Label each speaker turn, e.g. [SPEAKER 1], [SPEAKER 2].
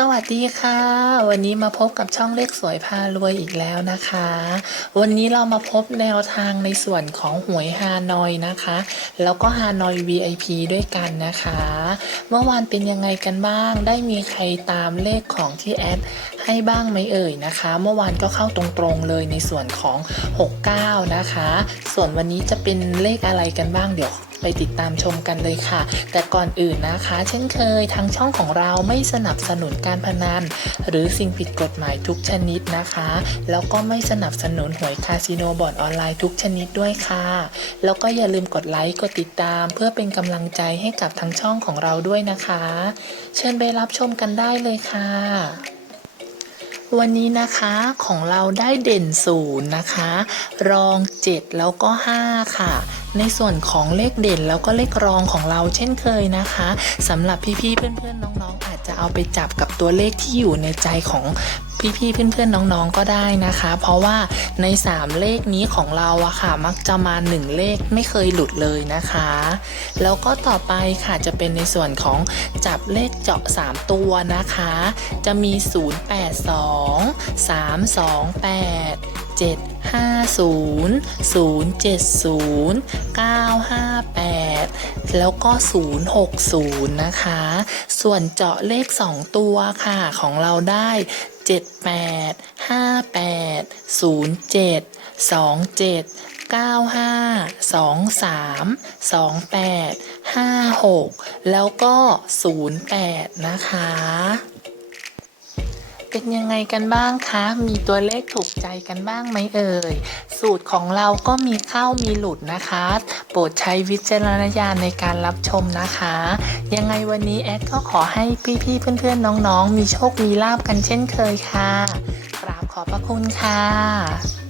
[SPEAKER 1] สวัสดีค่ะ วันนี้มาพบกับช่องเลขสวยพารวยอีกแล้วนะคะ วันนี้เรามาพบแนวทางในส่วนของหวยฮานอยนะคะ แล้วก็ฮานอย VIP ด้วยกันนะคะ เมื่อวานเป็นยังไงกันบ้าง ได้มีใครตามเลขของที่แอด ให้บ้างไหมเอ่ยนะคะ เมื่อวานก็เข้าตรงๆเลยในส่วนของ 69 นะคะ ส่วนวันนี้จะเป็นเลขอะไรกันบ้างเดี๋ยวไปติดตามชมกันเลยค่ะ แต่ก่อนอื่นนะคะ เช่นเคยทางช่องของเราไม่สนับสนุนการพนัน หรือสิ่งผิดกฎหมายทุกชนิดนะคะ แล้วก็ไม่สนับสนุนหวยคาสิโนบอร์ดออนไลน์ทุกชนิดด้วยค่ะ แล้วก็อย่าลืมกดไลค์กดติดตาม เพื่อเป็นกำลังใจให้กับทางช่องของเราด้วยนะคะ เชิญไปรับชมกันได้เลยค่ะ วันนี้นะคะของเราได้เด่นศูนย์นะคะ รอง 7 แล้วก็ 5 ค่ะ ในส่วนของเลขเด่นแล้วก็เลขรองของเราเช่นเคยนะคะสำหรับพี่ๆเพื่อนๆน้องๆ อาจจะเอาไปจับกับตัวเลขที่อยู่ในใจของ พี่ๆเพื่อนๆน้องๆก็ได้นะคะ เพราะว่าใน 3 เลขนี้ของเราอะค่ะ มักจะมา 1 เลขไม่เคยหลุดเลยนะคะ แล้วก็ต่อไปค่ะจะเป็นในส่วนของจับเลขเจาะ 3 ตัวนะคะ จะมี 082 328 750 070 958 แล้วก็ 060 นะคะ ส่วนเจาะเลข 2 ตัวค่ะของเราได้ 78 58 07 27 95 23 28 56แล้วก็08นะคะ เป็นยังไงกันบ้างคะ มีตัวเลขถูกใจกันบ้างไหมเอ่ย สูตรของเราก็มีเข้ามีหลุดนะคะ โปรดใช้วิจารณญาณในการรับชมนะคะ ยังไงวันนี้แอดก็ขอให้พี่ๆเพื่อนๆน้องๆ มีโชค มีลาบกันเช่นเคยค่ะ กราบขอบพระคุณค่ะ